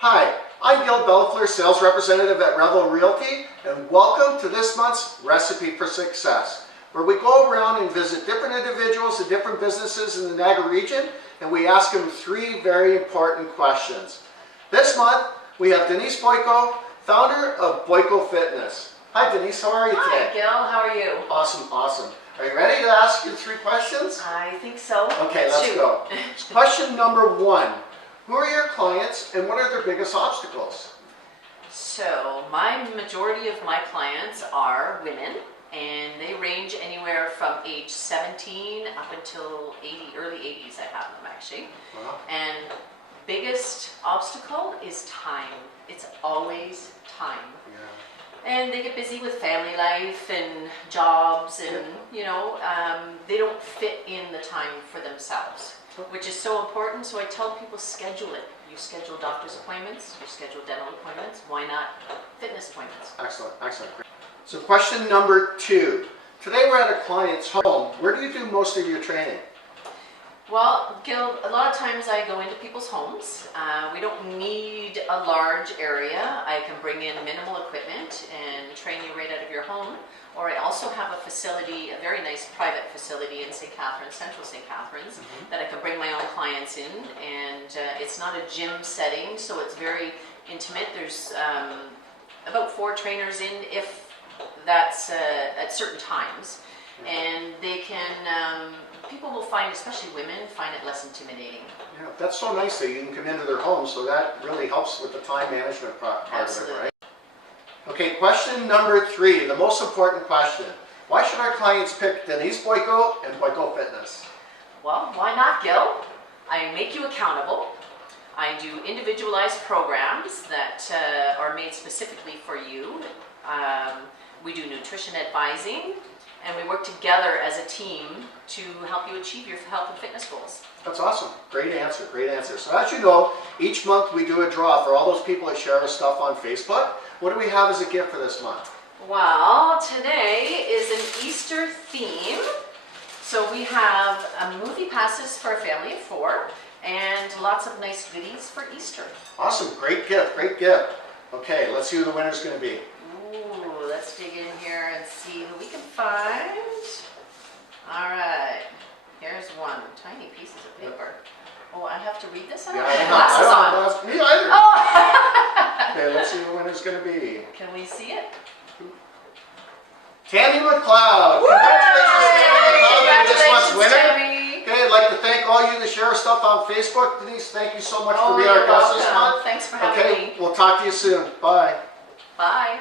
Hi, I'm Gil Bellafleur, Sales Representative at Revel Realty, and welcome to this month's Recipe for Success, where we go around and visit different individuals and different businesses in the Niagara region, and we ask them three very important questions. This month, we have Denise Boyko, founder of Boyko Fitness. Hi Denise, how are you today? Hi Gil, how are you? Awesome, awesome. Are you ready to ask your three questions? I think so. Okay, let's go. Question number one. Who are your clients and what are their biggest obstacles? So, my majority of my clients are women, and they range anywhere from age 17 up until early 80s. I have them actually. Wow. And biggest obstacle is time. It's always time. Yeah. And they get busy with family life and jobs, and they don't fit in the time for themselves, which is so important. So I tell people, schedule it. You schedule doctor's appointments, you schedule dental appointments, why not fitness appointments? Excellent, excellent. So question number two. Today we're at a client's home. Where do you do most of your training? Well, Gil, a lot of times I go into people's homes. We don't need a large area. I can bring in minimal equipment and train you right out of your home. Or I also have a facility, a very nice private facility in St. Catharines, Central St. Catharines, that I can bring my own clients in. And it's not a gym setting, so it's very intimate. There's about 4 trainers in, if that's at certain times. And they can, people will find, especially women, find it less intimidating. Yeah, that's so nice that you can come into their home, so that really helps with the time management part Absolutely. of it, right? Okay, question number 3, the most important question. Why should our clients pick Denise Boyko and Boyko Fitness? Well, why not, Gil? I make you accountable. I do individualized programs that are made specifically for you. We do nutrition advising, and we work together as a team to help you achieve your health and fitness goals. That's awesome. Great answer, great answer. So as you know, each month we do a draw for all those people that share our stuff on Facebook. What do we have as a gift for this month? Well, today is an Easter theme. So we have movie passes for a family of 4 and lots of nice goodies for Easter. Awesome, great gift, great gift. Okay, let's see who the winner's going to be. Ooh, let's dig in here and see who we can find. All right, here's one. Tiny pieces of paper. Oh, I have to read this out? Yeah, I have glasses on. Me either. Oh! Okay, let's see who the winner's going to be. Can we see it? Tammy McLeod. Congratulations, Tammy McLeod, being this month's winner. Tammy. Okay, I'd like to thank all you that share our stuff on Facebook. Denise, thank you so much for being you're our guest this welcome. month. Thanks for having Okay, me. we'll talk to you soon. Bye. Bye.